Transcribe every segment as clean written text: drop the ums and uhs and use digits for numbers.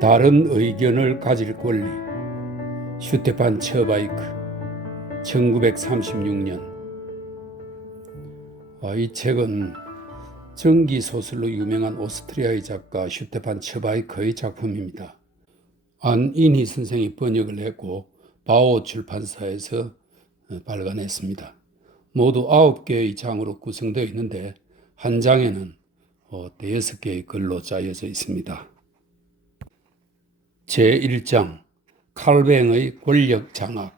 다른 의견을 가질 권리. 슈테판 처바이크 1936년. 이 책은 전기소설로 유명한 오스트리아의 작가 슈테판 처바이크의 작품입니다. 안인희 선생이 번역을 했고 바오 출판사에서 발간했습니다. 모두 9개의 장으로 구성되어 있는데 한 장에는 6개의 글로 짜여져 있습니다. 제1장 칼뱅의 권력 장악.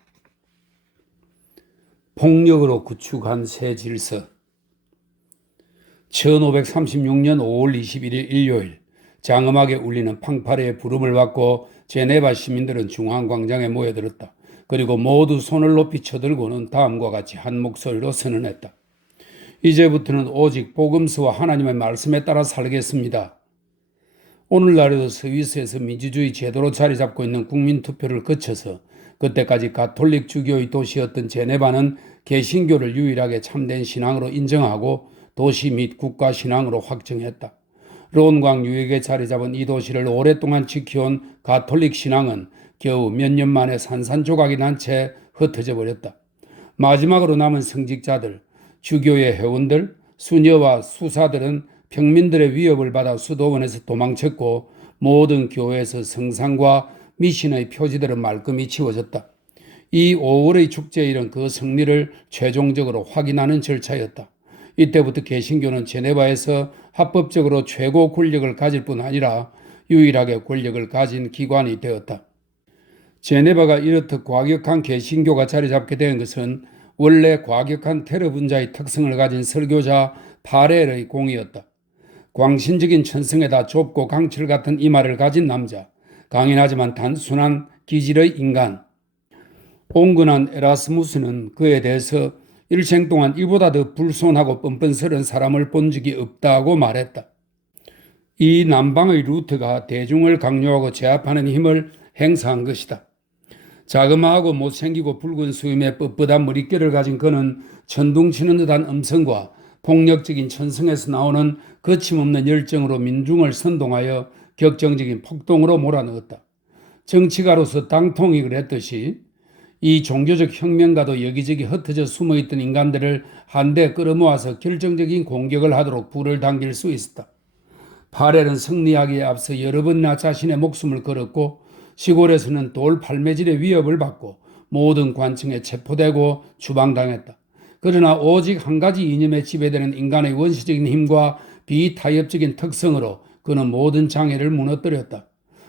폭력으로 구축한 새 질서. 1536년 5월 21일 일요일, 장엄하게 울리는 팡파레의 부름을 받고 제네바 시민들은 중앙광장에 모여들었다. 그리고 모두 손을 높이 쳐들고는 다음과 같이 한 목소리로 선언했다. 이제부터는 오직 복음서와 하나님의 말씀에 따라 살겠습니다. 오늘날에도 스위스에서 민주주의 제도로 자리 잡고 있는 국민투표를 거쳐서 그때까지 가톨릭 주교의 도시였던 제네바는 개신교를 유일하게 참된 신앙으로 인정하고 도시 및 국가 신앙으로 확정했다. 론강 유역에 자리 잡은 이 도시를 오랫동안 지켜온 가톨릭 신앙은 겨우 몇 년 만에 산산조각이 난 채 흩어져 버렸다. 마지막으로 남은 성직자들, 주교의 회원들, 수녀와 수사들은 평민들의 위협을 받아 수도원에서 도망쳤고 모든 교회에서 성상과 미신의 표지들은 말끔히 치워졌다. 이 5월의 축제일은 그 승리를 최종적으로 확인하는 절차였다. 이때부터 개신교는 제네바에서 합법적으로 최고 권력을 가질 뿐 아니라 유일하게 권력을 가진 기관이 되었다. 제네바가 이렇듯 과격한 개신교가 자리 잡게 된 것은 원래 과격한 테러 분자의 특성을 가진 설교자 파렐의 공이었다. 광신적인 천성에다 좁고 강철 같은 이마를 가진 남자, 강인하지만 단순한 기질의 인간. 온건한 에라스무스는 그에 대해서 일생 동안 이보다 더 불손하고 뻔뻔스런 사람을 본 적이 없다고 말했다. 이 남방의 루트가 대중을 강요하고 제압하는 힘을 행사한 것이다. 자그마하고 못생기고 붉은 수염에 뻣뻣한 머릿결을 가진 그는 천둥치는 듯한 음성과 폭력적인 천성에서 나오는 거침없는 열정으로 민중을 선동하여 격정적인 폭동으로 몰아넣었다. 정치가로서 당통익을 했듯이 이 종교적 혁명가도 여기저기 흩어져 숨어있던 인간들을 한데 끌어모아서 결정적인 공격을 하도록 불을 당길 수 있었다. 파렐은 승리하기에 앞서 여러 번이나 자신의 목숨을 걸었고 시골에서는 돌 팔매질의 위협을 받고 모든 관청에 체포되고 추방당했다. 그러나 오직 한 가지 이념에 지배되는 인간의 원시적인 힘과 비타협적인 특성으로 그는 모든 장애를 무너뜨렸다.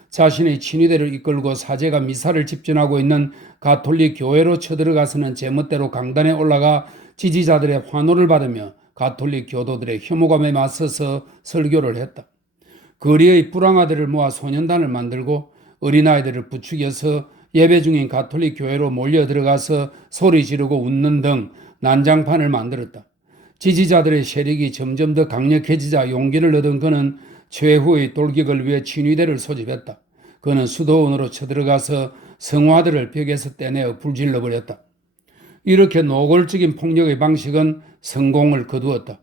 자신의 친위대를 이끌고 사제가 미사를 집전하고 있는 가톨릭 교회로 쳐들어가서는 제멋대로 강단에 올라가 지지자들의 환호를 받으며 가톨릭 교도들의 혐오감에 맞서서 설교를 했다. 거리의 불황아들을 모아 소년단을 만들고 어린아이들을 부추겨서 예배 중인 가톨릭 교회로 몰려 들어가서 소리 지르고 웃는 등 난장판을 만들었다. 지지자들의 세력이 점점 더 강력해지자 용기를 얻은 그는 최후의 돌격을 위해 친위대를 소집했다. 그는 수도원으로 쳐들어가서 성화들을 벽에서 떼내어 불질러버렸다. 이렇게 노골적인 폭력의 방식은 성공을 거두었다.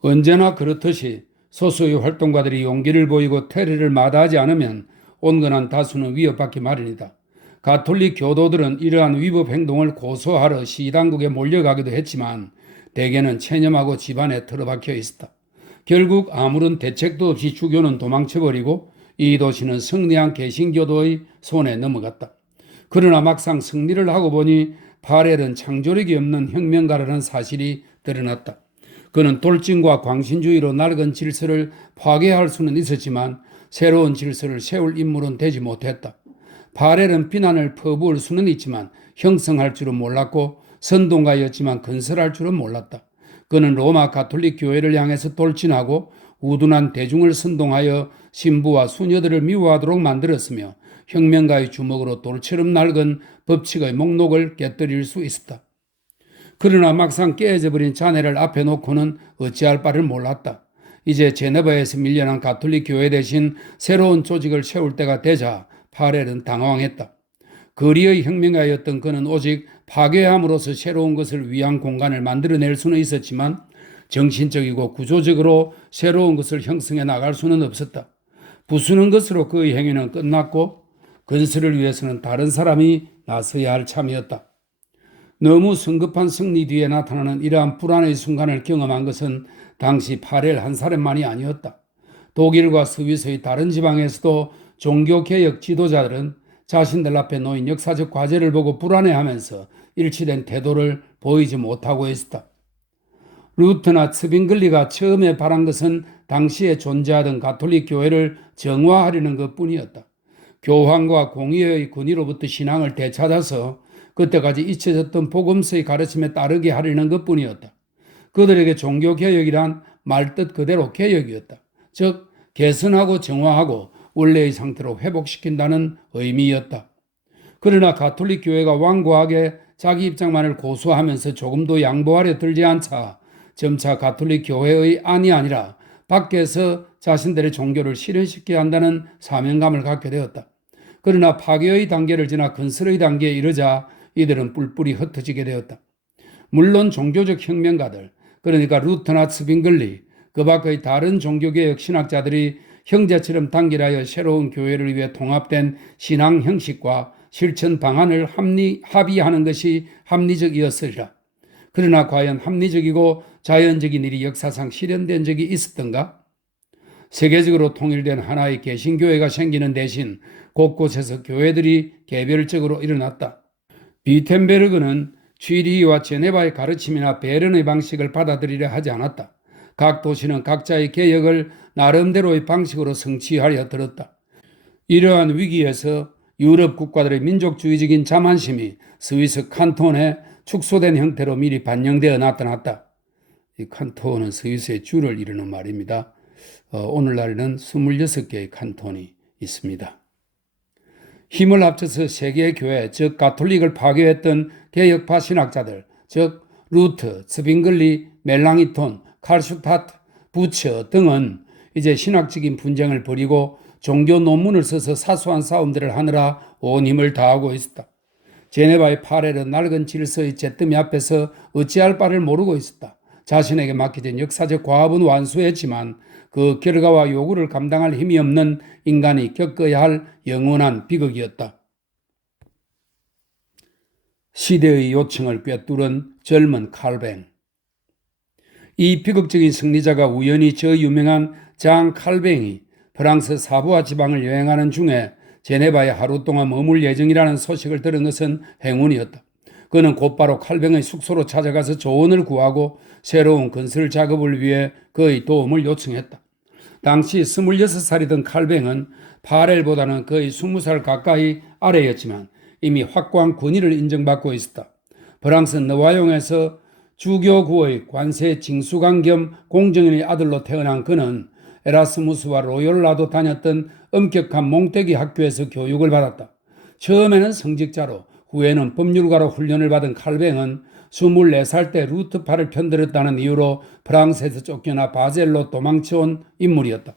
언제나 그렇듯이 소수의 활동가들이 용기를 보이고 테러를 마다하지 않으면 온건한 다수는 위협받기 마련이다. 가톨릭 교도들은 이러한 위법 행동을 고소하러 시당국에 몰려가기도 했지만 대개는 체념하고 집안에 틀어박혀 있었다. 결국 아무런 대책도 없이 주교는 도망쳐버리고 이 도시는 승리한 개신교도의 손에 넘어갔다. 그러나 막상 승리를 하고 보니 파렐은 창조력이 없는 혁명가라는 사실이 드러났다. 그는 돌진과 광신주의로 낡은 질서를 파괴할 수는 있었지만 새로운 질서를 세울 인물은 되지 못했다. 파렐은 비난을 퍼부을 수는 있지만 형성할 줄은 몰랐고 선동가였지만 건설할 줄은 몰랐다. 그는 로마 가톨릭 교회를 향해서 돌진하고 우둔한 대중을 선동하여 신부와 수녀들을 미워하도록 만들었으며 혁명가의 주먹으로 돌처럼 낡은 법칙의 목록을 깨뜨릴 수 있었다. 그러나 막상 깨어져버린 자네를 앞에 놓고는 어찌할 바를 몰랐다. 이제 제네바에서 밀려난 가톨릭 교회 대신 새로운 조직을 세울 때가 되자 파렐은 당황했다. 거리의 혁명가였던 그는 오직 파괴함으로써 새로운 것을 위한 공간을 만들어낼 수는 있었지만 정신적이고 구조적으로 새로운 것을 형성해 나갈 수는 없었다. 부수는 것으로 그의 행위는 끝났고 건설을 위해서는 다른 사람이 나서야 할 참이었다. 너무 성급한 승리 뒤에 나타나는 이러한 불안의 순간을 경험한 것은 당시 파렐 한 사람만이 아니었다. 독일과 스위스의 다른 지방에서도 종교개혁 지도자들은 자신들 앞에 놓인 역사적 과제를 보고 불안해하면서 일치된 태도를 보이지 못하고 있었다. 루트나 츠빙글리가 처음에 바란 것은 당시에 존재하던 가톨릭 교회를 정화하려는 것뿐이었다. 교황과 공의회의 권위로부터 신앙을 되찾아서 그때까지 잊혀졌던 복음서의 가르침에 따르게 하려는 것뿐이었다. 그들에게 종교개혁이란 말뜻 그대로 개혁이었다. 즉 개선하고 정화하고 원래의 상태로 회복시킨다는 의미였다. 그러나 가톨릭 교회가 완고하게 자기 입장만을 고수하면서 조금도 양보하려 들지 않자 점차 가톨릭 교회의 안이 아니라 밖에서 자신들의 종교를 실현시켜야 한다는 사명감을 갖게 되었다. 그러나 파괴의 단계를 지나 건설의 단계에 이르자 이들은 뿔뿔이 흩어지게 되었다. 물론 종교적 혁명가들, 그러니까 루터나 츠빙글리, 그 밖의 다른 종교개혁 신학자들이 형제처럼 단결하여 새로운 교회를 위해 통합된 신앙 형식과 실천 방안을 합의하는 것이 합리적이었으리라. 그러나 과연 합리적이고 자연적인 일이 역사상 실현된 적이 있었던가? 세계적으로 통일된 하나의 개신교회가 생기는 대신 곳곳에서 교회들이 개별적으로 일어났다. 비텐베르그는 취리히와 제네바의 가르침이나 베른의 방식을 받아들이려 하지 않았다. 각 도시는 각자의 개혁을 나름대로의 방식으로 성취하려 들었다. 이러한 위기에서 유럽 국가들의 민족주의적인 자만심이 스위스 칸톤에 축소된 형태로 미리 반영되어 나타났다. 이 칸톤은 스위스의 주를 이루는 말입니다. 오늘날에는 26개의 칸톤이 있습니다. 힘을 합쳐서 세계의 교회, 즉 가톨릭을 파괴했던 개혁파 신학자들, 즉 루트, 츠빙글리, 멜랑이톤, 칼슈타트, 부처 등은 이제 신학적인 분쟁을 벌이고 종교 논문을 써서 사소한 싸움들을 하느라 온 힘을 다하고 있었다. 제네바의 파렐은 낡은 질서의 잿더미 앞에서 어찌할 바를 모르고 있었다. 자신에게 맡겨진 역사적 과업은 완수했지만 그 결과와 요구를 감당할 힘이 없는 인간이 겪어야 할 영원한 비극이었다. 시대의 요청을 꿰뚫은 젊은 칼뱅. 이 비극적인 승리자가 우연히 저 유명한 장 칼뱅이 프랑스 사부와 지방을 여행하는 중에 제네바에 하루 동안 머물 예정이라는 소식을 들은 것은 행운이었다. 그는 곧바로 칼뱅의 숙소로 찾아가서 조언을 구하고 새로운 건설 작업을 위해 그의 도움을 요청했다. 당시 26살이던 칼뱅은 파렐보다는 거의 20살 가까이 아래였지만 이미 확고한 권위를 인정받고 있었다. 프랑스 느와용에서 주교구의 관세 징수관 겸 공정인의 아들로 태어난 그는 에라스무스와 로욜라도 다녔던 엄격한 몽테기 학교에서 교육을 받았다. 처음에는 성직자로 후에는 법률가로 훈련을 받은 칼뱅은 24살 때 루트파를 편들었다는 이유로 프랑스에서 쫓겨나 바젤로 도망쳐온 인물이었다.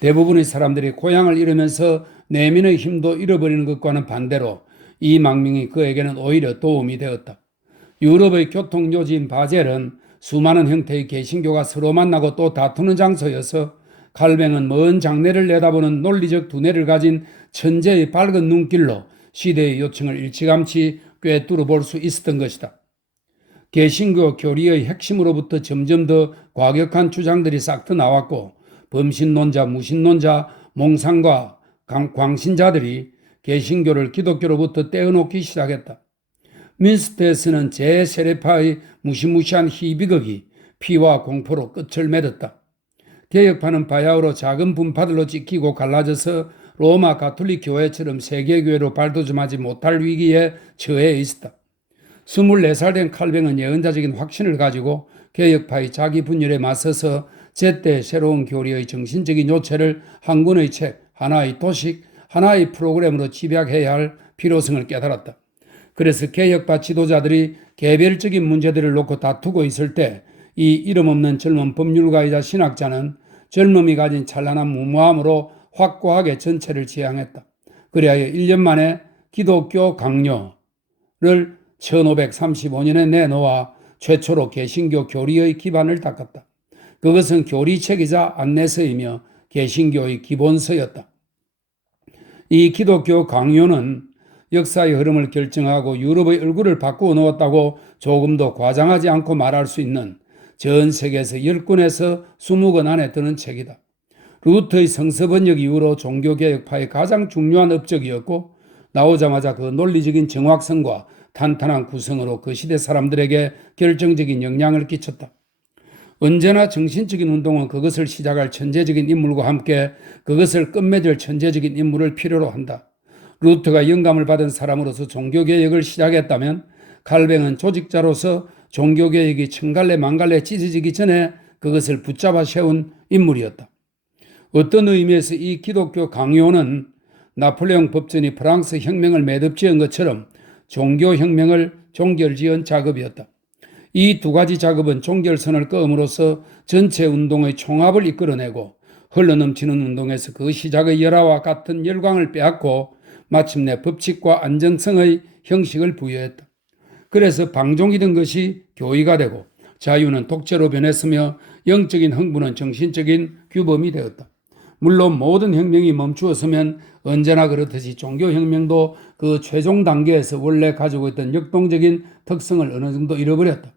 대부분의 사람들이 고향을 잃으면서 내면의 힘도 잃어버리는 것과는 반대로 이 망명이 그에게는 오히려 도움이 되었다. 유럽의 교통요지인 바젤은 수많은 형태의 개신교가 서로 만나고 또 다투는 장소여서 칼뱅은 먼 장래를 내다보는 논리적 두뇌를 가진 천재의 밝은 눈길로 시대의 요청을 일찌감치 꿰뚫어 볼 수 있었던 것이다. 개신교 교리의 핵심으로부터 점점 더 과격한 주장들이 싹트 나왔고 범신론자, 무신론자, 몽상과 광신자들이 개신교를 기독교로부터 떼어놓기 시작했다. 민스터에서는 제세례파의 무시무시한 희비극이 피와 공포로 끝을 맺었다. 개혁파는 바야흐로 작은 분파들로 찢기고 갈라져서 로마 가톨릭 교회처럼 세계교회로 발돋움하지 못할 위기에 처해 있었다. 24살 된 칼뱅은 예언자적인 확신을 가지고 개혁파의 자기 분열에 맞서서 제때 새로운 교리의 정신적인 요체를 한 권의 책, 하나의 도식, 하나의 프로그램으로 집약해야 할 필요성을 깨달았다. 그래서 개혁파 지도자들이 개별적인 문제들을 놓고 다투고 있을 때 이 이름 없는 젊은 법률가이자 신학자는 젊음이 가진 찬란한 무모함으로 확고하게 전체를 지향했다. 그리하여 1년 만에 기독교 강요를 1535년에 내놓아 최초로 개신교 교리의 기반을 닦았다. 그것은 교리책이자 안내서이며 개신교의 기본서였다. 이 기독교 강요는 역사의 흐름을 결정하고 유럽의 얼굴을 바꾸어 놓았다고 조금도 과장하지 않고 말할 수 있는 전 세계에서 10권에서 20권 안에 드는 책이다. 루터의 성서 번역 이후로 종교개혁파의 가장 중요한 업적이었고 나오자마자 그 논리적인 정확성과 탄탄한 구성으로 그 시대 사람들에게 결정적인 영향을 끼쳤다. 언제나 정신적인 운동은 그것을 시작할 천재적인 인물과 함께 그것을 끝맺을 천재적인 인물을 필요로 한다. 루터가 영감을 받은 사람으로서 종교개혁을 시작했다면 칼뱅은 조직자로서 종교개혁이 천갈래 만갈래 찢어지기 전에 그것을 붙잡아 세운 인물이었다. 어떤 의미에서 이 기독교 강요는 나폴레옹 법전이 프랑스 혁명을 매듭지은 것처럼 종교혁명을 종결지은 작업이었다. 이 두 가지 작업은 종결선을 끄음으로써 전체 운동의 총합을 이끌어내고 흘러넘치는 운동에서 그 시작의 열화와 같은 열광을 빼앗고 마침내 법칙과 안정성의 형식을 부여했다. 그래서 방종이던 것이 교의가 되고 자유는 독재로 변했으며 영적인 흥분은 정신적인 규범이 되었다. 물론 모든 혁명이 멈추었으면 언제나 그렇듯이 종교혁명도 그 최종 단계에서 원래 가지고 있던 역동적인 특성을 어느 정도 잃어버렸다.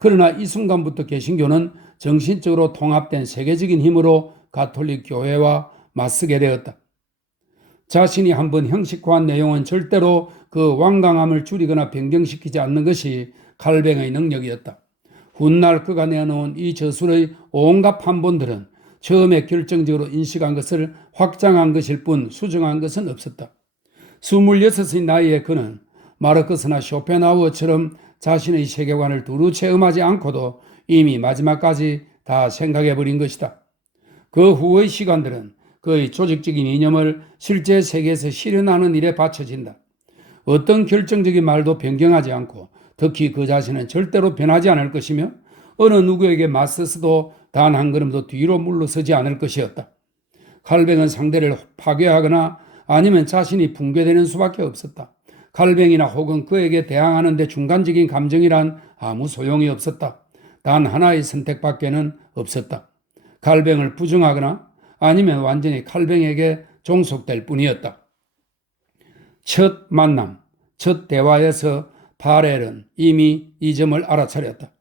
그러나 이 순간부터 개신교는 정신적으로 통합된 세계적인 힘으로 가톨릭 교회와 맞서게 되었다. 자신이 한번 형식화한 내용은 절대로 그 완강함을 줄이거나 변경시키지 않는 것이 칼뱅의 능력이었다. 훗날 그가 내놓은 이 저술의 온갖 판본들은 처음에 결정적으로 인식한 것을 확장한 것일 뿐 수정한 것은 없었다. 26의 나이에 그는 마르크스나 쇼펜하우어처럼 자신의 세계관을 두루 체험하지 않고도 이미 마지막까지 다 생각해버린 것이다. 그 후의 시간들은 그의 조직적인 이념을 실제 세계에서 실현하는 일에 바쳐진다. 어떤 결정적인 말도 변경하지 않고 특히 그 자신은 절대로 변하지 않을 것이며 어느 누구에게 맞서서도 단 한 걸음도 뒤로 물러서지 않을 것이었다. 칼뱅은 상대를 파괴하거나 아니면 자신이 붕괴되는 수밖에 없었다. 칼뱅이나 혹은 그에게 대항하는 데 중간적인 감정이란 아무 소용이 없었다. 단 하나의 선택밖에는 없었다. 칼뱅을 부정하거나 아니면 완전히 칼뱅에게 종속될 뿐이었다. 첫 만남, 첫 대화에서 파렐은 이미 이 점을 알아차렸다.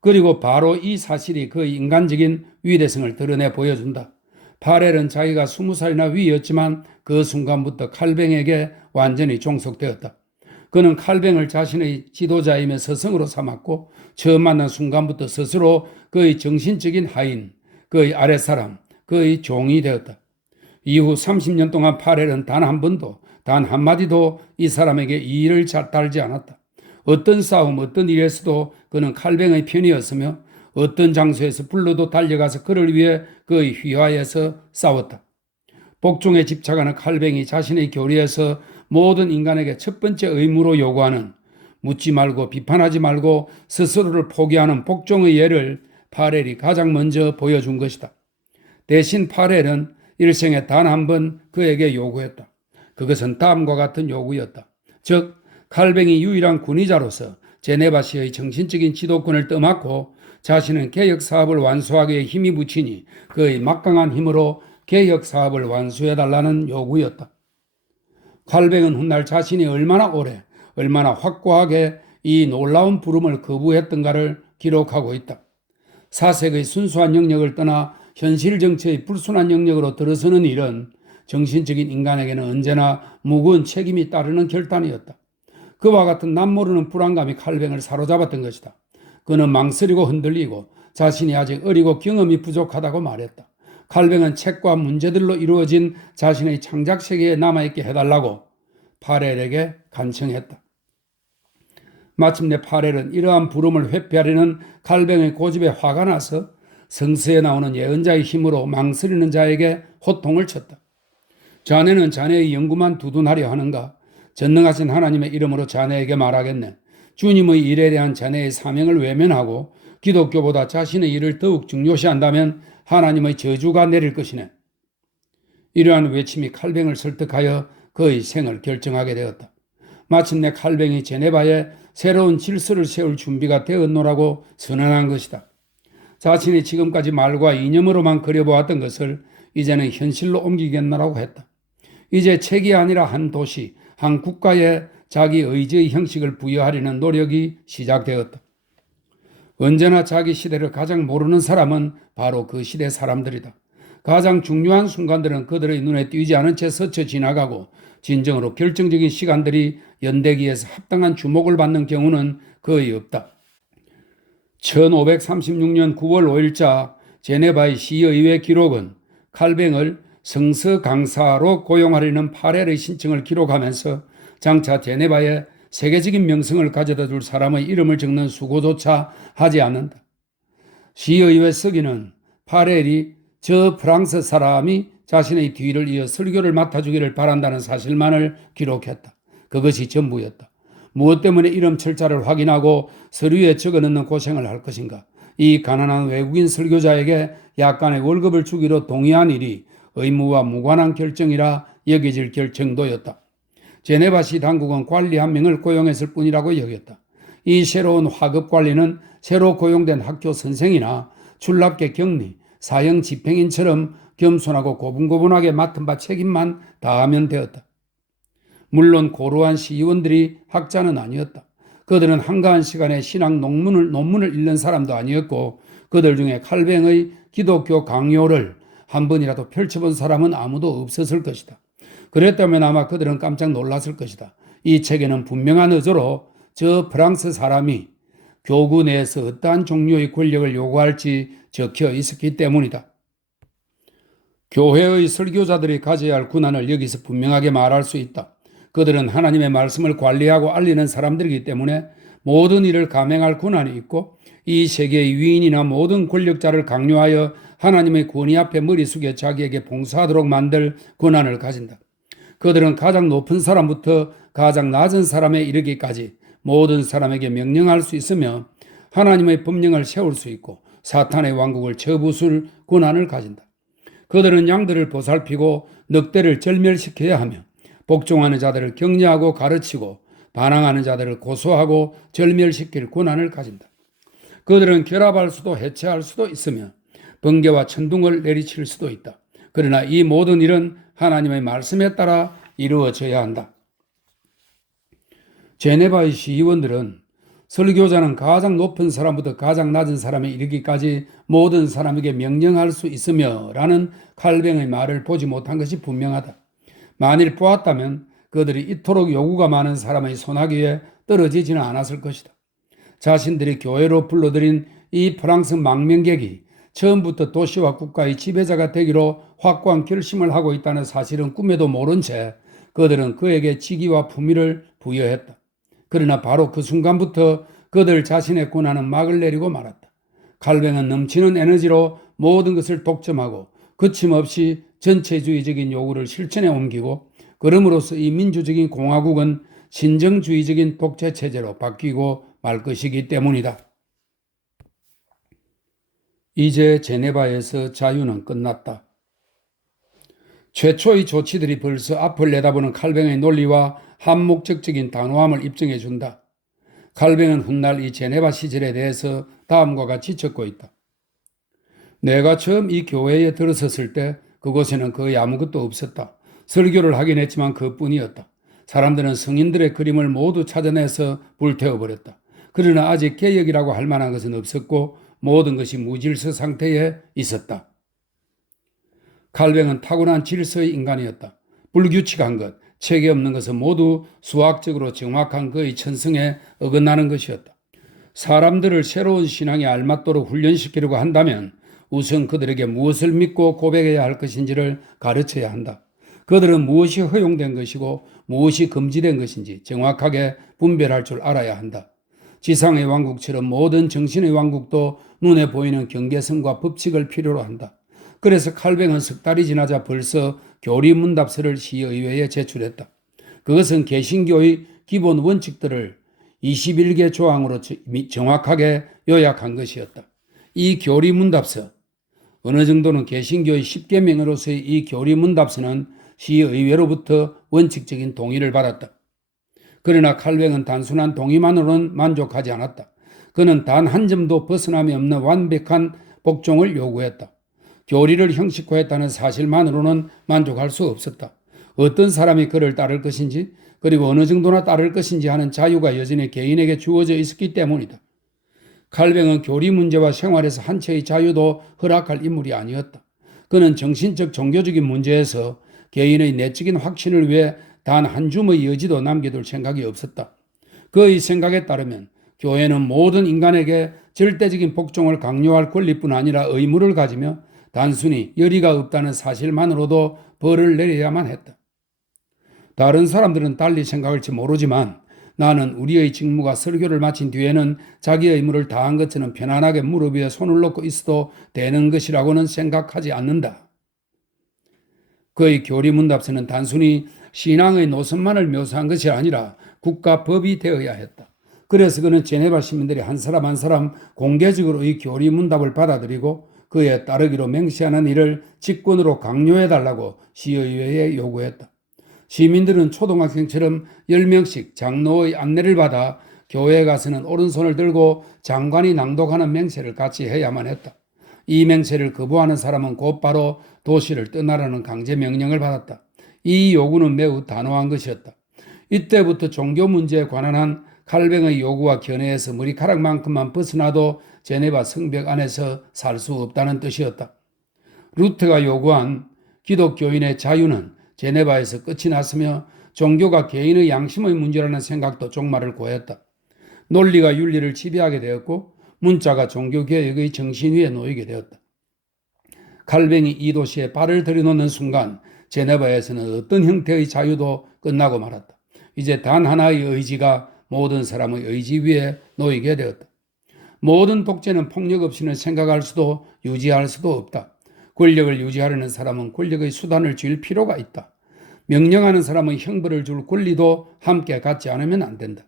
그리고 바로 이 사실이 그의 인간적인 위대성을 드러내 보여준다. 파렐은 자기가 20살이나 위였지만 그 순간부터 칼뱅에게 완전히 종속되었다. 그는 칼뱅을 자신의 지도자이며 스승으로 삼았고 처음 만난 순간부터 스스로 그의 정신적인 하인, 그의 아랫사람, 그의 종이 되었다. 이후 30년 동안 파렐은 단 한 번도, 단 한마디도 이 사람에게 이의를 달지 않았다. 어떤 싸움, 어떤 일에서도 그는 칼뱅의 편이었으며 어떤 장소에서 불러도 달려가서 그를 위해 그의 휘하에서 싸웠다. 복종에 집착하는 칼뱅이 자신의 교리에서 모든 인간에게 첫 번째 의무로 요구하는 묻지 말고 비판하지 말고 스스로를 포기하는 복종의 예를 파렐이 가장 먼저 보여준 것이다. 대신 파렐은 일생에 단 한 번 그에게 요구했다. 그것은 다음과 같은 요구였다. 즉 칼뱅이 유일한 군의자로서 제네바시의 정신적인 지도권을 떠맡고 자신은 개혁 사업을 완수하기 위해 힘이 붙이니 그의 막강한 힘으로 개혁 사업을 완수해달라는 요구였다. 칼뱅은 훗날 자신이 얼마나 오래, 얼마나 확고하게 이 놀라운 부름을 거부했던가를 기록하고 있다. 사색의 순수한 영역을 떠나 현실 정치의 불순한 영역으로 들어서는 일은 정신적인 인간에게는 언제나 무거운 책임이 따르는 결단이었다. 그와 같은 남모르는 불안감이 칼뱅을 사로잡았던 것이다. 그는 망설이고 흔들리고 자신이 아직 어리고 경험이 부족하다고 말했다. 칼뱅은 책과 문제들로 이루어진 자신의 창작 세계에 남아있게 해달라고 파렐에게 간청했다. 마침내 파렐은 이러한 부름을 회피하려는 칼뱅의 고집에 화가 나서 성서에 나오는 예언자의 힘으로 망설이는 자에게 호통을 쳤다. 자네는 자네의 연구만 두둔하려 하는가? 전능하신 하나님의 이름으로 자네에게 말하겠네. 주님의 일에 대한 자네의 사명을 외면하고 기독교보다 자신의 일을 더욱 중요시한다면 하나님의 저주가 내릴 것이네. 이러한 외침이 칼뱅을 설득하여 그의 생을 결정하게 되었다. 마침내 칼뱅이 제네바에 새로운 질서를 세울 준비가 되었노라고 선언한 것이다. 자신이 지금까지 말과 이념으로만 그려보았던 것을 이제는 현실로 옮기겠노라고 했다. 이제 책이 아니라 한 도시, 한 국가에 자기 의지의 형식을 부여하려는 노력이 시작되었다. 언제나 자기 시대를 가장 모르는 사람은 바로 그 시대 사람들이다. 가장 중요한 순간들은 그들의 눈에 띄지 않은 채 스쳐 지나가고 진정으로 결정적인 시간들이 연대기에서 합당한 주목을 받는 경우는 거의 없다. 1536년 9월 5일자 제네바의 시의회 기록은 칼뱅을 성서 강사로 고용하려는 파렐의 신청을 기록하면서 장차 제네바에 세계적인 명성을 가져다 줄 사람의 이름을 적는 수고조차 하지 않는다. 시의회 서기는 파렐이 저 프랑스 사람이 자신의 뒤를 이어 설교를 맡아주기를 바란다는 사실만을 기록했다. 그것이 전부였다. 무엇 때문에 이름 철자를 확인하고 서류에 적어넣는 고생을 할 것인가? 이 가난한 외국인 설교자에게 약간의 월급을 주기로 동의한 일이 의무와 무관한 결정이라 여겨질 정도였다. 제네바시 당국은 관리 한 명을 고용했을 뿐이라고 여겼다. 이 새로운 화급 관리는 새로 고용된 학교 선생이나 출납계 격리, 사형 집행인처럼 겸손하고 고분고분하게 맡은 바 책임만 다하면 되었다. 물론 고루한 시의원들이 학자는 아니었다. 그들은 한가한 시간에 신학 논문을 읽는 사람도 아니었고 그들 중에 칼뱅의 기독교 강요를 한 번이라도 펼쳐본 사람은 아무도 없었을 것이다. 그랬다면 아마 그들은 깜짝 놀랐을 것이다. 이 책에는 분명한 의도로 저 프랑스 사람이 교구 내에서 어떠한 종류의 권력을 요구할지 적혀 있었기 때문이다. 교회의 설교자들이 가져야 할 군한을 여기서 분명하게 말할 수 있다. 그들은 하나님의 말씀을 관리하고 알리는 사람들이기 때문에 모든 일을 감행할 권한이 있고 이 세계의 위인이나 모든 권력자를 강요하여 하나님의 권위 앞에 머리 숙여 자기에게 봉사하도록 만들 권한을 가진다. 그들은 가장 높은 사람부터 가장 낮은 사람에 이르기까지 모든 사람에게 명령할 수 있으며 하나님의 법령을 세울 수 있고 사탄의 왕국을 쳐부술 권한을 가진다. 그들은 양들을 보살피고 늑대를 절멸시켜야 하며 복종하는 자들을 격려하고 가르치고 반항하는 자들을 고소하고 절멸시킬 권한을 가진다. 그들은 결합할 수도 해체할 수도 있으며 번개와 천둥을 내리칠 수도 있다. 그러나 이 모든 일은 하나님의 말씀에 따라 이루어져야 한다. 제네바의 시의원들은 설교자는 가장 높은 사람부터 가장 낮은 사람에 이르기까지 모든 사람에게 명령할 수 있으며 라는 칼뱅의 말을 보지 못한 것이 분명하다. 만일 보았다면 그들이 이토록 요구가 많은 사람의 손아귀에 떨어지지는 않았을 것이다. 자신들이 교회로 불러들인 이 프랑스 망명객이 처음부터 도시와 국가의 지배자가 되기로 확고한 결심을 하고 있다는 사실은 꿈에도 모른 채 그들은 그에게 직위와 품위를 부여했다. 그러나 바로 그 순간부터 그들 자신의 권한은 막을 내리고 말았다. 칼뱅은 넘치는 에너지로 모든 것을 독점하고 거침없이 전체주의적인 요구를 실천에 옮기고 그럼으로써 이 민주적인 공화국은 신정주의적인 독재체제로 바뀌고 말 것이기 때문이다. 이제 제네바에서 자유는 끝났다. 최초의 조치들이 벌써 앞을 내다보는 칼뱅의 논리와 한목적적인 단호함을 입증해 준다. 칼뱅은 훗날 이 제네바 시절에 대해서 다음과 같이 적고 있다. 내가 처음 이 교회에 들어섰을 때 그곳에는 거의 아무것도 없었다. 설교를 하긴 했지만 그뿐이었다. 사람들은 성인들의 그림을 모두 찾아내서 불태워버렸다. 그러나 아직 개혁이라고 할 만한 것은 없었고 모든 것이 무질서 상태에 있었다. 칼뱅은 타고난 질서의 인간이었다. 불규칙한 것, 체계 없는 것은 모두 수학적으로 정확한 그의 천성에 어긋나는 것이었다. 사람들을 새로운 신앙에 알맞도록 훈련시키려고 한다면 우선 그들에게 무엇을 믿고 고백해야 할 것인지를 가르쳐야 한다. 그들은 무엇이 허용된 것이고 무엇이 금지된 것인지 정확하게 분별할 줄 알아야 한다. 지상의 왕국처럼 모든 정신의 왕국도 눈에 보이는 경계선과 법칙을 필요로 한다. 그래서 칼뱅은 석 달이 지나자 벌써 교리문답서를 시의회에 제출했다. 그것은 개신교의 기본 원칙들을 21개 조항으로 정확하게 요약한 것이었다. 이 교리문답서, 어느 정도는 개신교의 10계명으로서의 이 교리문답서는 시의회로부터 원칙적인 동의를 받았다. 그러나 칼뱅은 단순한 동의만으로는 만족하지 않았다. 그는 단 한 점도 벗어남이 없는 완벽한 복종을 요구했다. 교리를 형식화했다는 사실만으로는 만족할 수 없었다. 어떤 사람이 그를 따를 것인지, 그리고 어느 정도나 따를 것인지 하는 자유가 여전히 개인에게 주어져 있었기 때문이다. 칼뱅은 교리 문제와 생활에서 한 채의 자유도 허락할 인물이 아니었다. 그는 정신적 종교적인 문제에서 개인의 내적인 확신을 위해 단 한 줌의 여지도 남겨둘 생각이 없었다. 그의 생각에 따르면 교회는 모든 인간에게 절대적인 복종을 강요할 권리뿐 아니라 의무를 가지며 단순히 열의가 없다는 사실만으로도 벌을 내려야만 했다. 다른 사람들은 달리 생각할지 모르지만 나는 우리의 직무가 설교를 마친 뒤에는 자기의 의무를 다한 것처럼 편안하게 무릎 위에 손을 놓고 있어도 되는 것이라고는 생각하지 않는다. 그의 교리문답서는 단순히 신앙의 노선만을 묘사한 것이 아니라 국가법이 되어야 했다. 그래서 그는 제네바 시민들이 한 사람 한 사람 공개적으로 이 교리문답을 받아들이고 그에 따르기로 맹세하는 일을 직권으로 강요해달라고 시의회에 요구했다. 시민들은 초등학생처럼 10명씩 장로의 안내를 받아 교회에 가서는 오른손을 들고 장관이 낭독하는 맹세를 같이 해야만 했다. 이 맹세를 거부하는 사람은 곧바로 도시를 떠나라는 강제 명령을 받았다. 이 요구는 매우 단호한 것이었다. 이때부터 종교 문제에 관한 한 칼뱅의 요구와 견해에서 머리카락만큼만 벗어나도 제네바 성벽 안에서 살 수 없다는 뜻이었다. 루트가 요구한 기독교인의 자유는 제네바에서 끝이 났으며 종교가 개인의 양심의 문제라는 생각도 종말을 고했다. 논리가 윤리를 지배하게 되었고 문자가 종교개혁의 정신 위에 놓이게 되었다. 칼뱅이 이 도시에 발을 들여놓는 순간 제네바에서는 어떤 형태의 자유도 끝나고 말았다. 이제 단 하나의 의지가 모든 사람의 의지 위에 놓이게 되었다. 모든 독재는 폭력 없이는 생각할 수도 유지할 수도 없다. 권력을 유지하려는 사람은 권력의 수단을 쥘 필요가 있다. 명령하는 사람은 형벌을 줄 권리도 함께 갖지 않으면 안 된다.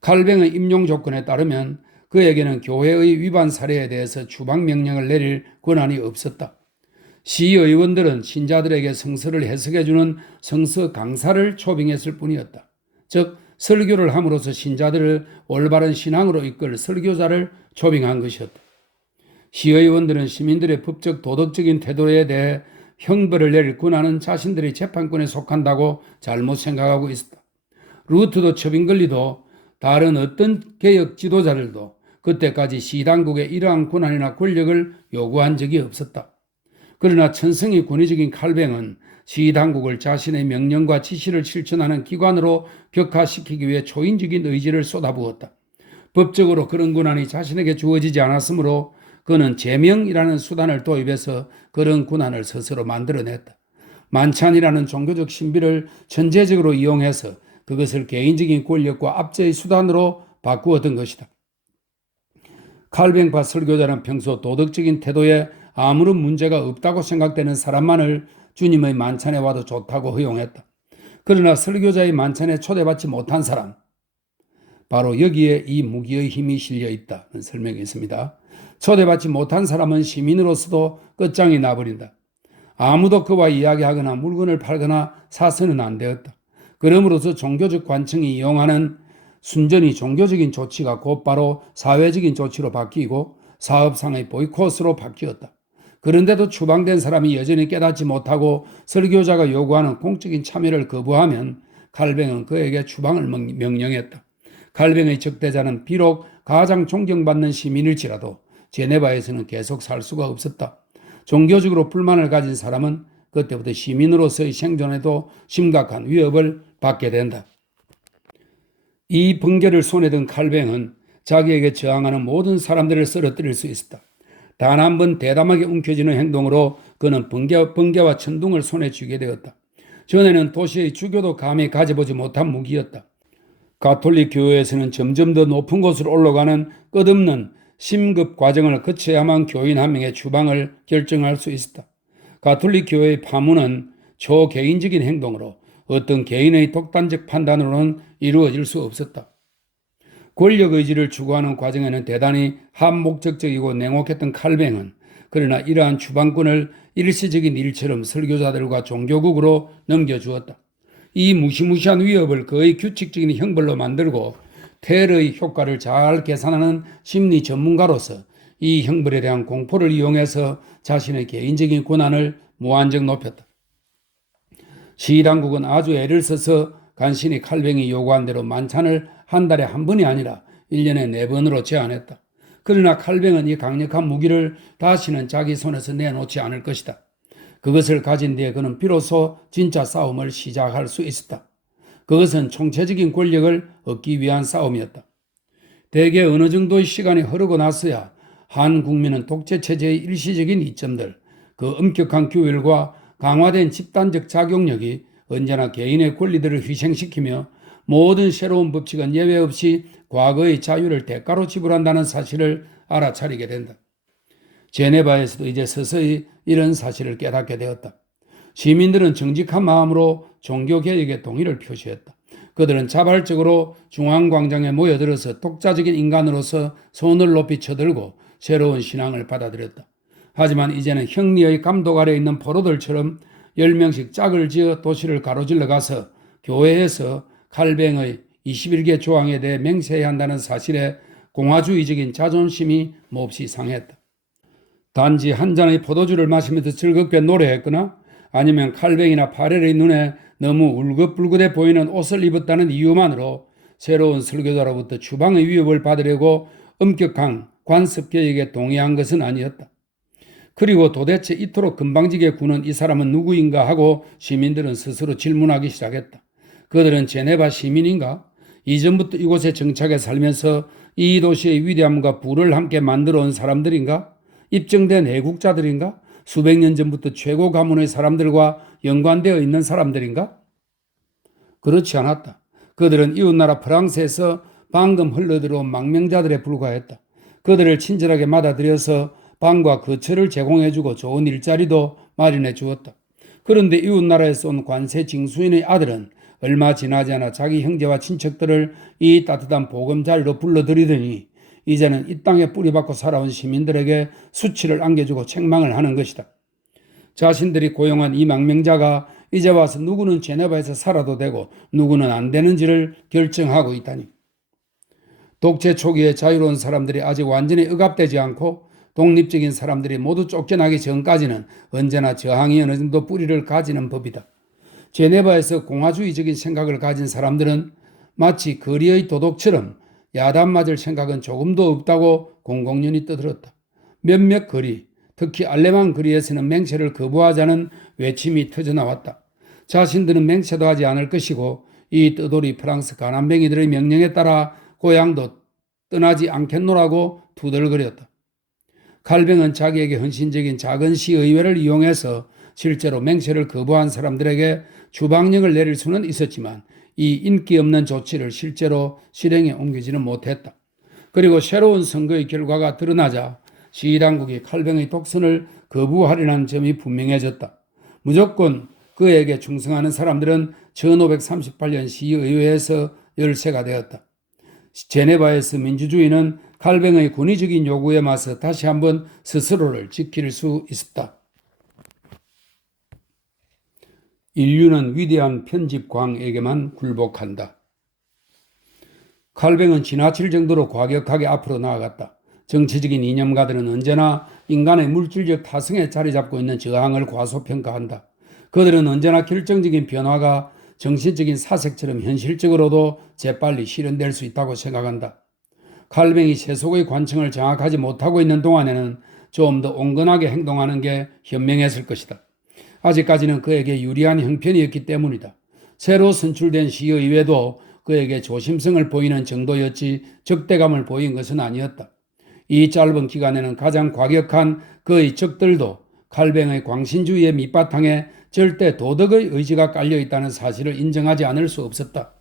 칼뱅의 임용 조건에 따르면 그에게는 교회의 위반 사례에 대해서 추방 명령을 내릴 권한이 없었다. 시의원들은 신자들에게 성서를 해석해주는 성서 강사를 초빙했을 뿐이었다. 즉 설교를 함으로써 신자들을 올바른 신앙으로 이끌 설교자를 초빙한 것이었다. 시의원들은 시민들의 법적 도덕적인 태도에 대해 형벌을 내릴 권한은 자신들의 재판권에 속한다고 잘못 생각하고 있었다. 루트도 처빙권리도 다른 어떤 개혁 지도자들도 그때까지 시당국에 이러한 권한이나 권력을 요구한 적이 없었다. 그러나 천성이 권위적인 칼뱅은 시당국을 자신의 명령과 지시를 실천하는 기관으로 격화시키기 위해 초인적인 의지를 쏟아부었다. 법적으로 그런 권한이 자신에게 주어지지 않았으므로 그는 제명이라는 수단을 도입해서 그런 권한을 스스로 만들어냈다. 만찬이라는 종교적 신비를 천재적으로 이용해서 그것을 개인적인 권력과 압제의 수단으로 바꾸었던 것이다. 칼뱅파 설교자는 평소 도덕적인 태도에 아무런 문제가 없다고 생각되는 사람만을 주님의 만찬에 와도 좋다고 허용했다. 그러나 설교자의 만찬에 초대받지 못한 사람, 바로 여기에 이 무기의 힘이 실려 있다는 설명이 있습니다. 초대받지 못한 사람은 시민으로서도 끝장이 나버린다. 아무도 그와 이야기하거나 물건을 팔거나 사서는 안 되었다. 그러므로서 종교적 관청이 이용하는 순전히 종교적인 조치가 곧바로 사회적인 조치로 바뀌고 사업상의 보이콧으로 바뀌었다. 그런데도 추방된 사람이 여전히 깨닫지 못하고 설교자가 요구하는 공적인 참여를 거부하면 칼뱅은 그에게 추방을 명령했다. 칼뱅의 적대자는 비록 가장 존경받는 시민일지라도 제네바에서는 계속 살 수가 없었다. 종교적으로 불만을 가진 사람은 그때부터 시민으로서의 생존에도 심각한 위협을 받게 된다. 이 번개를 손에 든 칼뱅은 자기에게 저항하는 모든 사람들을 쓰러뜨릴 수 있었다. 단 한 번 대담하게 움켜쥐는 행동으로 그는 번개와 천둥을 손에 쥐게 되었다. 전에는 도시의 주교도 감히 가져보지 못한 무기였다. 가톨릭 교회에서는 점점 더 높은 곳으로 올라가는 끝없는 심급 과정을 거쳐야만 교인 한 명의 추방을 결정할 수 있었다. 가톨릭 교회의 파문은 초개인적인 행동으로 어떤 개인의 독단적 판단으로는 이루어질 수 없었다. 권력 의지를 추구하는 과정에는 대단히 한목적적이고 냉혹했던 칼뱅은 그러나 이러한 추방권을 일시적인 일처럼 설교자들과 종교국으로 넘겨주었다. 이 무시무시한 위협을 거의 규칙적인 형벌로 만들고 테러의 효과를 잘 계산하는 심리 전문가로서 이 형벌에 대한 공포를 이용해서 자신의 개인적인 권한을 무한정 높였다. 시당국은 아주 애를 써서 간신히 칼뱅이 요구한 대로 만찬을 한 달에 한 번이 아니라 1년에 4번으로 제한했다. 그러나 칼뱅은 이 강력한 무기를 다시는 자기 손에서 내놓지 않을 것이다. 그것을 가진 뒤에 그는 비로소 진짜 싸움을 시작할 수 있었다. 그것은 총체적인 권력을 얻기 위한 싸움이었다. 대개 어느 정도의 시간이 흐르고 나서야 한 국민은 독재체제의 일시적인 이점들, 그 엄격한 규율과 강화된 집단적 작용력이 언제나 개인의 권리들을 희생시키며 모든 새로운 법칙은 예외 없이 과거의 자유를 대가로 지불한다는 사실을 알아차리게 된다. 제네바에서도 이제 서서히 이런 사실을 깨닫게 되었다. 시민들은 정직한 마음으로 종교개혁에 동의를 표시했다. 그들은 자발적으로 중앙광장에 모여들어서 독자적인 인간으로서 손을 높이 쳐들고 새로운 신앙을 받아들였다. 하지만 이제는 형리의 감독 아래 있는 포로들처럼 10명씩 짝을 지어 도시를 가로질러 가서 교회에서 칼뱅의 21개 조항에 대해 맹세해야 한다는 사실에 공화주의적인 자존심이 몹시 상했다. 단지 한 잔의 포도주를 마시면서 즐겁게 노래했거나 아니면 칼뱅이나 파렐의 눈에 너무 울긋불긋해 보이는 옷을 입었다는 이유만으로 새로운 설교자로부터 추방의 위협을 받으려고 엄격한 관습개혁에 동의한 것은 아니었다. 그리고 도대체 이토록 건방지게 구는 이 사람은 누구인가 하고 시민들은 스스로 질문하기 시작했다. 그들은 제네바 시민인가? 이전부터 이곳에 정착해 살면서 이 도시의 위대함과 부를 함께 만들어 온 사람들인가? 입증된 애국자들인가? 수백 년 전부터 최고 가문의 사람들과 연관되어 있는 사람들인가? 그렇지 않았다. 그들은 이웃나라 프랑스에서 방금 흘러들어온 망명자들에 불과했다. 그들을 친절하게 맞아들여서 방과 거처를 제공해주고 좋은 일자리도 마련해 주었다. 그런데 이웃나라에서 온 관세 징수인의 아들은 얼마 지나지 않아 자기 형제와 친척들을 이 따뜻한 보금자리로 불러들이더니 이제는 이 땅에 뿌리박고 살아온 시민들에게 수치를 안겨주고 책망을 하는 것이다. 자신들이 고용한 이 망명자가 이제 와서 누구는 제네바에서 살아도 되고 누구는 안 되는지를 결정하고 있다니. 독재 초기에 자유로운 사람들이 아직 완전히 억압되지 않고 독립적인 사람들이 모두 쫓겨나기 전까지는 언제나 저항이 어느 정도 뿌리를 가지는 법이다. 제네바에서 공화주의적인 생각을 가진 사람들은 마치 거리의 도둑처럼 야단 맞을 생각은 조금도 없다고 공공연히 떠들었다. 몇몇 거리, 특히 알레만 거리에서는 맹세를 거부하자는 외침이 터져나왔다. 자신들은 맹세도 하지 않을 것이고 이 떠돌이 프랑스 가난뱅이들의 명령에 따라 고향도 떠나지 않겠노라고 투덜거렸다. 칼뱅은 자기에게 헌신적인 작은 시의회를 이용해서 실제로 맹세를 거부한 사람들에게 추방령을 내릴 수는 있었지만 이 인기 없는 조치를 실제로 실행에 옮기지는 못했다. 그리고 새로운 선거의 결과가 드러나자 시당국이 칼뱅의 독선을 거부하려는 점이 분명해졌다. 무조건 그에게 충성하는 사람들은 1538년 시의회에서 열세가 되었다. 제네바에서 민주주의는 칼뱅의 권위적인 요구에 맞서 다시 한번 스스로를 지킬 수 있었다. 인류는 위대한 편집광에게만 굴복한다. 칼뱅은 지나칠 정도로 과격하게 앞으로 나아갔다. 정치적인 이념가들은 언제나 인간의 물질적 타성에 자리 잡고 있는 저항을 과소평가한다. 그들은 언제나 결정적인 변화가 정신적인 사색처럼 현실적으로도 재빨리 실현될 수 있다고 생각한다. 칼뱅이 세속의 관청을 장악하지 못하고 있는 동안에는 좀 더 온건하게 행동하는 게 현명했을 것이다. 아직까지는 그에게 유리한 형편이었기 때문이다. 새로 선출된 시의회도 그에게 조심성을 보이는 정도였지 적대감을 보인 것은 아니었다. 이 짧은 기간에는 가장 과격한 그의 적들도 칼뱅의 광신주의의 밑바탕에 절대 도덕의 의지가 깔려있다는 사실을 인정하지 않을 수 없었다.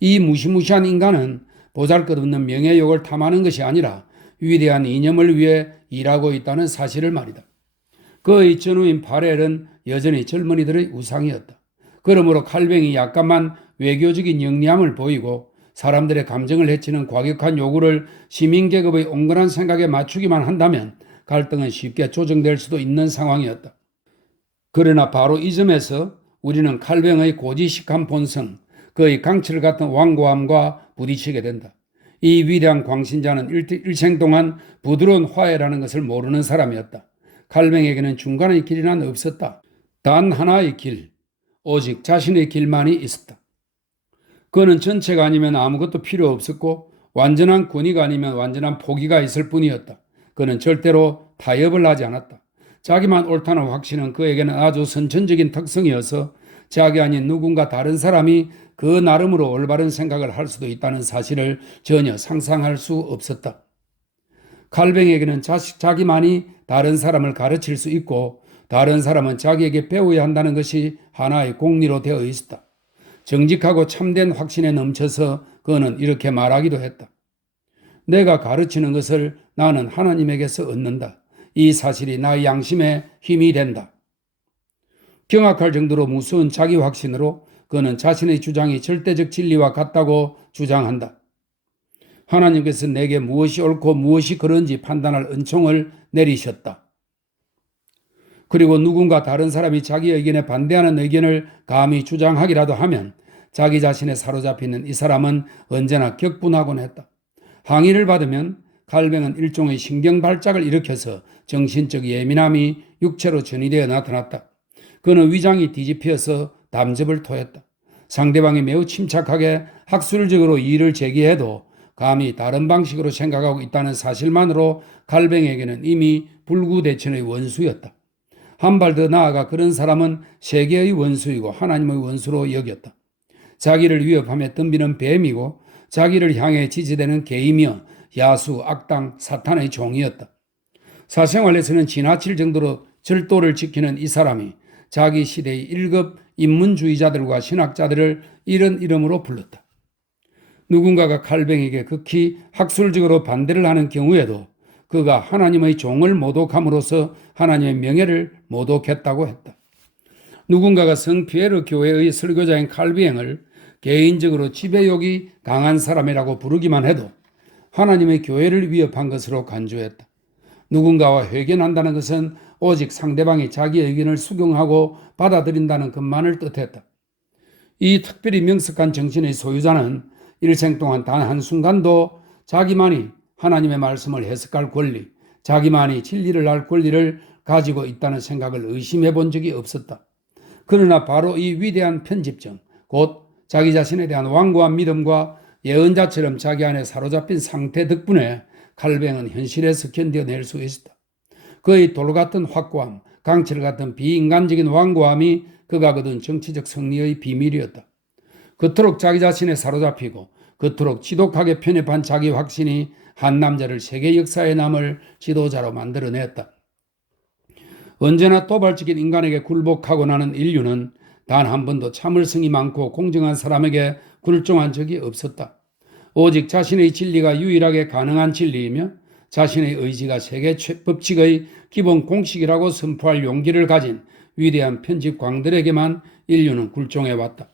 이 무시무시한 인간은 보잘것없는 명예욕을 탐하는 것이 아니라 위대한 이념을 위해 일하고 있다는 사실을 말이다. 그의 전우인 파렐은 여전히 젊은이들의 우상이었다. 그러므로 칼뱅이 약간만 외교적인 영리함을 보이고 사람들의 감정을 해치는 과격한 요구를 시민계급의 온건한 생각에 맞추기만 한다면 갈등은 쉽게 조정될 수도 있는 상황이었다. 그러나 바로 이 점에서 우리는 칼뱅의 고지식한 본성, 그의 강철 같은 완고함과 부딪히게 된다. 이 위대한 광신자는 일생 동안 부드러운 화해라는 것을 모르는 사람이었다. 칼뱅에게는 중간의 길이란 없었다. 단 하나의 길, 오직 자신의 길만이 있었다. 그는 전체가 아니면 아무것도 필요 없었고 완전한 권위가 아니면 완전한 포기가 있을 뿐이었다. 그는 절대로 타협을 하지 않았다. 자기만 옳다는 확신은 그에게는 아주 선천적인 특성이어서 자기 아닌 누군가 다른 사람이 그 나름으로 올바른 생각을 할 수도 있다는 사실을 전혀 상상할 수 없었다. 칼뱅에게는 자기만이 다른 사람을 가르칠 수 있고 다른 사람은 자기에게 배워야 한다는 것이 하나의 공리로 되어 있었다. 정직하고 참된 확신에 넘쳐서 그는 이렇게 말하기도 했다. 내가 가르치는 것을 나는 하나님에게서 얻는다. 이 사실이 나의 양심에 힘이 된다. 경악할 정도로 무서운 자기 확신으로 그는 자신의 주장이 절대적 진리와 같다고 주장한다. 하나님께서 내게 무엇이 옳고 무엇이 그런지 판단할 은총을 내리셨다. 그리고 누군가 다른 사람이 자기 의견에 반대하는 의견을 감히 주장하기라도 하면 자기 자신에 사로잡히는 이 사람은 언제나 격분하곤 했다. 항의를 받으면 칼뱅은 일종의 신경발작을 일으켜서 정신적 예민함이 육체로 전이되어 나타났다. 그는 위장이 뒤집혀서 담즙을 토했다. 상대방이 매우 침착하게 학술적으로 이의를 제기해도 감히 다른 방식으로 생각하고 있다는 사실만으로 칼뱅에게는 이미 불구대천의 원수였다. 한 발 더 나아가 그런 사람은 세계의 원수이고 하나님의 원수로 여겼다. 자기를 위협하며 덤비는 뱀이고 자기를 향해 지지되는 개이며 야수, 악당, 사탄의 종이었다. 사생활에서는 지나칠 정도로 절도를 지키는 이 사람이 자기 시대의 1급 인문주의자들과 신학자들을 이런 이름으로 불렀다. 누군가가 칼뱅에게 극히 학술적으로 반대를 하는 경우에도 그가 하나님의 종을 모독함으로써 하나님의 명예를 모독했다고 했다. 누군가가 성 피에르 교회의 설교자인 칼뱅을 개인적으로 지배욕이 강한 사람이라고 부르기만 해도 하나님의 교회를 위협한 것으로 간주했다. 누군가와 회견한다는 것은 오직 상대방이 자기 의견을 수긍하고 받아들인다는 것만을 뜻했다. 이 특별히 명석한 정신의 소유자는 일생 동안 단 한순간도 자기만이 하나님의 말씀을 해석할 권리, 자기만이 진리를 알 권리를 가지고 있다는 생각을 의심해 본 적이 없었다. 그러나 바로 이 위대한 편집점, 곧 자기 자신에 대한 완고한 믿음과 예언자처럼 자기 안에 사로잡힌 상태 덕분에 칼뱅은 현실에서 견뎌낼 수 있었다. 그의 돌같은 확고함, 강철 같은 비인간적인 완고함이 그가 거둔 정치적 승리의 비밀이었다. 그토록 자기 자신에 사로잡히고 그토록 지독하게 편협한 자기 확신이 한 남자를 세계 역사에 남을 지도자로 만들어냈다. 언제나 도발적인 인간에게 굴복하고 나는 인류는 단 한 번도 참을성이 많고 공정한 사람에게 굴종한 적이 없었다. 오직 자신의 진리가 유일하게 가능한 진리이며 자신의 의지가 세계 법칙의 기본 공식이라고 선포할 용기를 가진 위대한 편집광들에게만 인류는 굴종해왔다.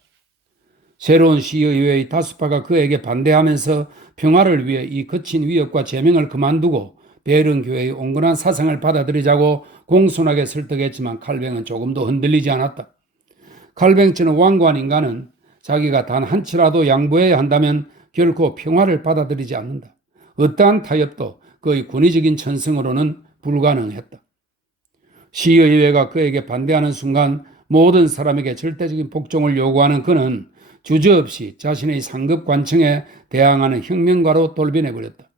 새로운 시의회의 다수파가 그에게 반대하면서 평화를 위해 이 거친 위협과 제명을 그만두고 베른교회의 온건한 사상을 받아들이자고 공손하게 설득했지만 칼뱅은 조금도 흔들리지 않았다. 칼뱅처럼 완고한 인간은 자기가 단 한치라도 양보해야 한다면 결코 평화를 받아들이지 않는다. 어떠한 타협도 그의 권위적인 천성으로는 불가능했다. 시의회가 그에게 반대하는 순간 모든 사람에게 절대적인 복종을 요구하는 그는 주저없이 자신의 상급 관청에 대항하는 혁명가로 돌변해버렸다.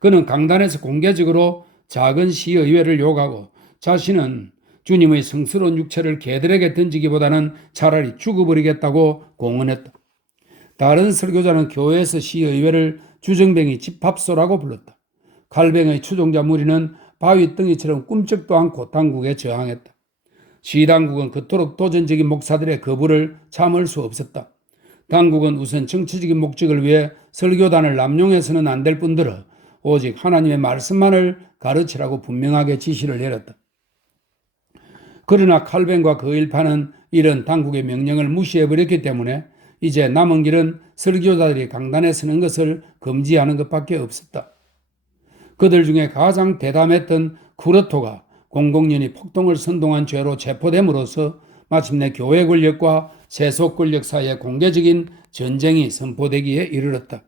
그는 강단에서 공개적으로 작은 시의회를 욕하고 자신은 주님의 성스러운 육체를 개들에게 던지기보다는 차라리 죽어버리겠다고 공언했다. 다른 설교자는 교회에서 시의회를 주정뱅이 집합소라고 불렀다. 칼뱅의 추종자 무리는 바위덩이처럼 꿈쩍도 않고 당국에 저항했다. 시당국은 그토록 도전적인 목사들의 거부를 참을 수 없었다. 당국은 우선 정치적인 목적을 위해 설교단을 남용해서는 안 될 뿐더러 오직 하나님의 말씀만을 가르치라고 분명하게 지시를 내렸다. 그러나 칼뱅과 그 일파는 이런 당국의 명령을 무시해버렸기 때문에 이제 남은 길은 설교자들이 강단에 서는 것을 금지하는 것밖에 없었다. 그들 중에 가장 대담했던 쿠르토가 공공연히 폭동을 선동한 죄로 체포됨으로써 마침내 교회 권력과 세속 권력 사이의 공개적인 전쟁이 선포되기에 이르렀다.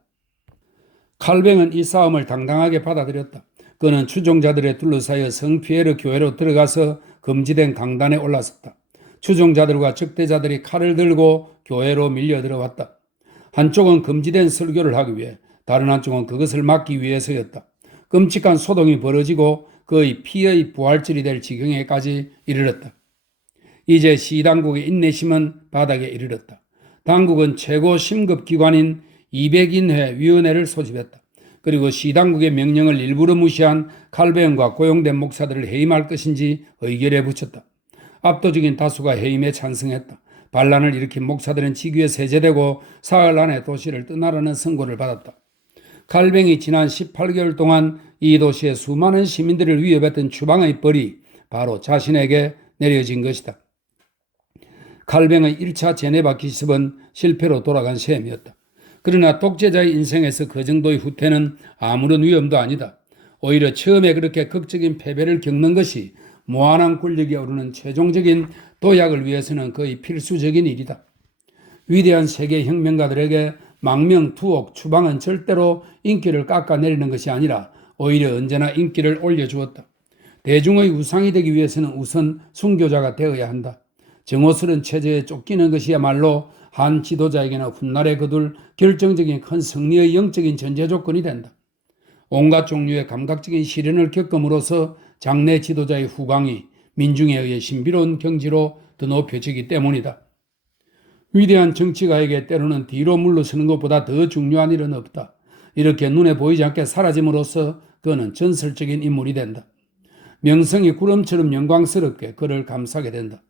칼뱅은 이 싸움을 당당하게 받아들였다. 그는 추종자들의 둘러싸여 성피에르 교회로 들어가서 금지된 강단에 올라섰다. 추종자들과 적대자들이 칼을 들고 교회로 밀려 들어왔다. 한쪽은 금지된 설교를 하기 위해, 다른 한쪽은 그것을 막기 위해서였다. 끔찍한 소동이 벌어지고 거의 피의 부활절이 될 지경에까지 이르렀다. 이제 시당국의 인내심은 바닥에 이르렀다. 당국은 최고 심급기관인 200인회 위원회를 소집했다. 그리고 시당국의 명령을 일부러 무시한 칼뱅과 고용된 목사들을 해임할 것인지 의결에 붙였다. 압도적인 다수가 해임에 찬성했다. 반란을 일으킨 목사들은 직위에 세제되고 사흘 안에 도시를 떠나라는 선고를 받았다. 칼뱅이 지난 18개월 동안 이 도시의 수많은 시민들을 위협했던 추방의 벌이 바로 자신에게 내려진 것이다. 칼뱅의 1차 제네바 기습은 실패로 돌아간 셈이었다. 그러나 독재자의 인생에서 그 정도의 후퇴는 아무런 위험도 아니다. 오히려 처음에 그렇게 극적인 패배를 겪는 것이 무한한 권력에 오르는 최종적인 도약을 위해서는 거의 필수적인 일이다. 위대한 세계 혁명가들에게 망명, 투옥, 추방은 절대로 인기를 깎아내리는 것이 아니라 오히려 언제나 인기를 올려주었다. 대중의 우상이 되기 위해서는 우선 순교자가 되어야 한다. 정오스런 체제에 쫓기는 것이야말로 한 지도자에게는 훗날에 거둘 결정적인 큰 승리의 영적인 전제 조건이 된다. 온갖 종류의 감각적인 시련을 겪음으로써 장래 지도자의 후광이 민중에 의해 신비로운 경지로 더 높여지기 때문이다. 위대한 정치가에게 때로는 뒤로 물러서는 것보다 더 중요한 일은 없다. 이렇게 눈에 보이지 않게 사라짐으로써 그는 전설적인 인물이 된다. 명성이 구름처럼 영광스럽게 그를 감싸게 된다.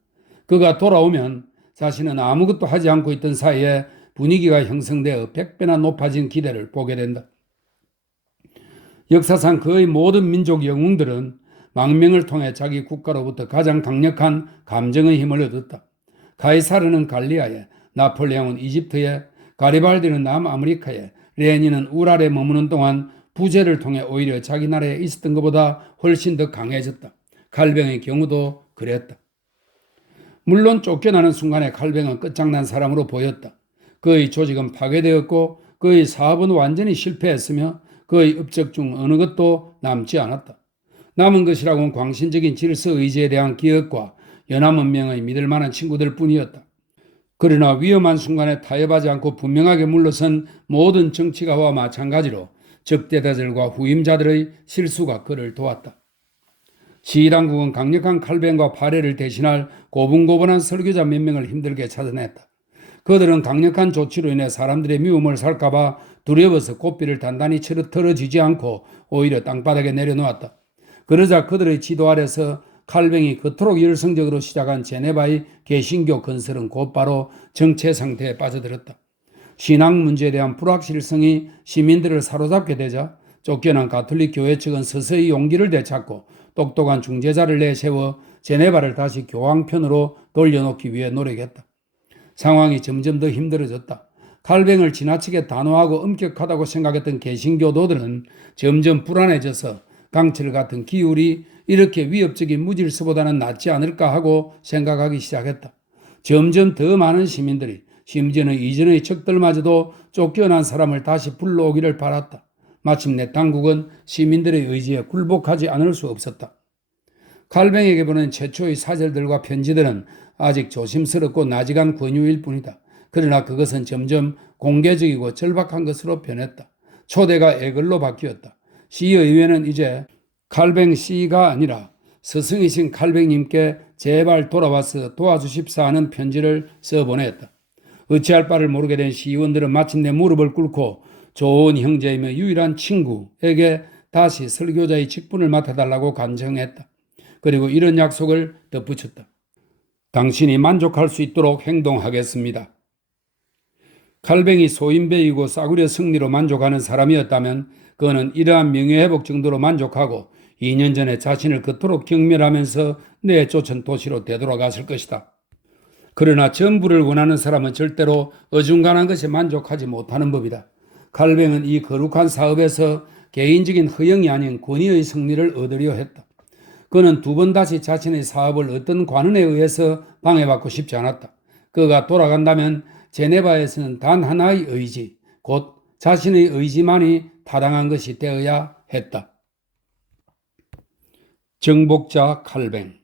그가 돌아오면 자신은 아무것도 하지 않고 있던 사이에 분위기가 형성되어 100배나 높아진 기대를 보게 된다. 역사상 거의 모든 민족 영웅들은 망명을 통해 자기 국가로부터 가장 강력한 감정의 힘을 얻었다. 가이사르는 갈리아에, 나폴레옹은 이집트에, 가리발디는 남아메리카에, 레닌은 우랄에 머무는 동안 부재를 통해 오히려 자기 나라에 있었던 것보다 훨씬 더 강해졌다. 칼뱅의 경우도 그랬다. 물론 쫓겨나는 순간에 칼뱅은 끝장난 사람으로 보였다. 그의 조직은 파괴되었고 그의 사업은 완전히 실패했으며 그의 업적 중 어느 것도 남지 않았다. 남은 것이라고는 광신적인 질서 의지에 대한 기억과 연합문명의 믿을 만한 친구들 뿐이었다. 그러나 위험한 순간에 타협하지 않고 분명하게 물러선 모든 정치가와 마찬가지로 적대자들과 후임자들의 실수가 그를 도왔다. 시당국은 강력한 칼뱅과 파레를 대신할 고분고분한 설교자 몇 명을 힘들게 찾아냈다. 그들은 강력한 조치로 인해 사람들의 미움을 살까봐 두려워서 고삐를 단단히 털어주지 않고 오히려 땅바닥에 내려놓았다. 그러자 그들의 지도 아래서 칼뱅이 그토록 열성적으로 시작한 제네바의 개신교 건설은 곧바로 정체 상태에 빠져들었다. 신앙 문제에 대한 불확실성이 시민들을 사로잡게 되자 쫓겨난 가톨릭 교회 측은 서서히 용기를 되찾고 똑똑한 중재자를 내세워 제네바를 다시 교황편으로 돌려놓기 위해 노력했다. 상황이 점점 더 힘들어졌다. 칼뱅을 지나치게 단호하고 엄격하다고 생각했던 개신교도들은 점점 불안해져서 강철 같은 기울이 이렇게 위협적인 무질서보다는 낫지 않을까 하고 생각하기 시작했다. 점점 더 많은 시민들이 심지어는 이전의 적들마저도 쫓겨난 사람을 다시 불러오기를 바랐다. 마침내 당국은 시민들의 의지에 굴복하지 않을 수 없었다. 칼뱅에게 보낸 최초의 사절들과 편지들은 아직 조심스럽고 나직한 권유일 뿐이다. 그러나 그것은 점점 공개적이고 절박한 것으로 변했다. 초대가 애글로 바뀌었다. 시의회는 이제 칼뱅 씨가 아니라 스승이신 칼뱅님께 제발 돌아와서 도와주십사 하는 편지를 써보냈다. 어찌할 바를 모르게 된 시의원들은 마침내 무릎을 꿇고 좋은 형제이며 유일한 친구에게 다시 설교자의 직분을 맡아달라고 간청했다. 그리고 이런 약속을 덧붙였다. 당신이 만족할 수 있도록 행동하겠습니다. 칼뱅이 소인배이고 싸구려 승리로 만족하는 사람이었다면 그는 이러한 명예회복 정도로 만족하고 2년 전에 자신을 그토록 경멸하면서 내쫓은 도시로 되돌아갔을 것이다. 그러나 정부를 원하는 사람은 절대로 어중간한 것에 만족하지 못하는 법이다. 칼뱅은 이 거룩한 사업에서 개인적인 허영이 아닌 권위의 승리를 얻으려 했다. 그는 두 번 다시 자신의 사업을 어떤 관원에 의해서 방해받고 싶지 않았다. 그가 돌아간다면 제네바에서는 단 하나의 의지, 곧 자신의 의지만이 타당한 것이 되어야 했다. 정복자 칼뱅.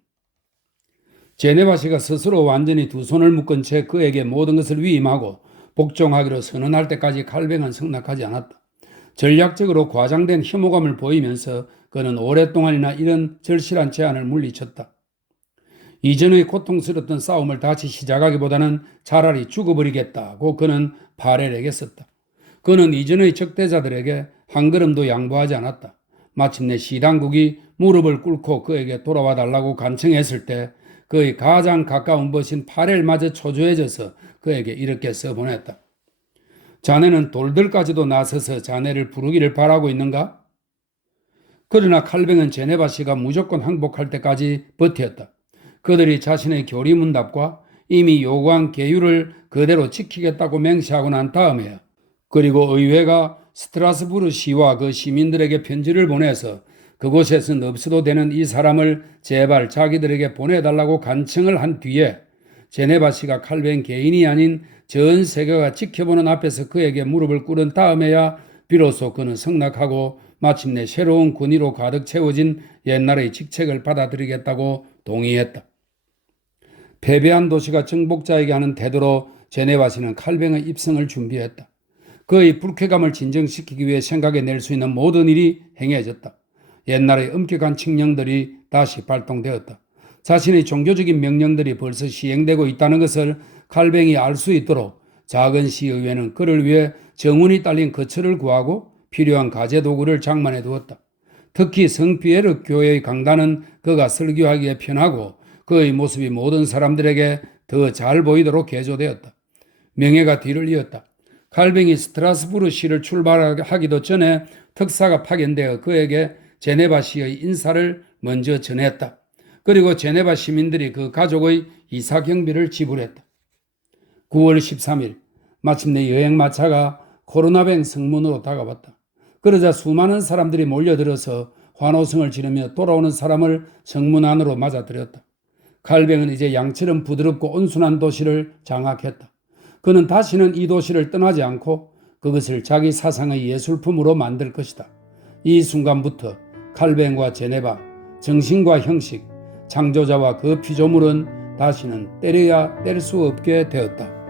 제네바시가 스스로 완전히 두 손을 묶은 채 그에게 모든 것을 위임하고 복종하기로 선언할 때까지 칼뱅은 승낙하지 않았다. 전략적으로 과장된 혐오감을 보이면서 그는 오랫동안이나 이런 절실한 제안을 물리쳤다. 이전의 고통스럽던 싸움을 다시 시작하기보다는 차라리 죽어버리겠다고 그는 파렐에게 썼다. 그는 이전의 적대자들에게 한 걸음도 양보하지 않았다. 마침내 시당국이 무릎을 꿇고 그에게 돌아와 달라고 간청했을 때 그의 가장 가까운 벗인 파렐마저 초조해져서 그에게 이렇게 써보냈다. 자네는 돌들까지도 나서서 자네를 부르기를 바라고 있는가? 그러나 칼뱅은 제네바시가 무조건 항복할 때까지 버텼다. 그들이 자신의 교리문답과 이미 요구한 계율을 그대로 지키겠다고 맹세하고 난 다음에야. 그리고 의회가 스트라스부르시와 그 시민들에게 편지를 보내서 그곳에선 없어도 되는 이 사람을 제발 자기들에게 보내달라고 간청을 한 뒤에 제네바시가 칼뱅 개인이 아닌 전 세계가 지켜보는 앞에서 그에게 무릎을 꿇은 다음에야 비로소 그는 승낙하고 마침내 새로운 군의로 가득 채워진 옛날의 직책을 받아들이겠다고 동의했다. 패배한 도시가 정복자에게 하는 태도로 제네바시는 칼뱅의 입성을 준비했다. 그의 불쾌감을 진정시키기 위해 생각해낼 수 있는 모든 일이 행해졌다. 옛날의 엄격한 칙령들이 다시 발동되었다. 자신의 종교적인 명령들이 벌써 시행되고 있다는 것을 칼뱅이 알 수 있도록 작은 시의회는 그를 위해 정운이 딸린 거처를 구하고 필요한 가재도구를 장만해 두었다. 특히 성피에르 교회의 강단은 그가 설교하기에 편하고 그의 모습이 모든 사람들에게 더 잘 보이도록 개조되었다. 명예가 뒤를 이었다. 칼뱅이 스트라스부르시를 출발하기도 전에 특사가 파견되어 그에게 제네바시의 인사를 먼저 전했다. 그리고 제네바 시민들이 그 가족의 이사 경비를 지불했다. 9월 13일 마침내 여행마차가 코르나뱅 성문으로 다가왔다. 그러자 수많은 사람들이 몰려들어서 환호성을 지르며 돌아오는 사람을 성문 안으로 맞아들였다. 칼뱅은 이제 양처럼 부드럽고 온순한 도시를 장악했다. 그는 다시는 이 도시를 떠나지 않고 그것을 자기 사상의 예술품으로 만들 것이다. 이 순간부터 칼뱅과 제네바, 정신과 형식, 창조자와 그 피조물은 다시는 때려야 뗄 수 없게 되었다.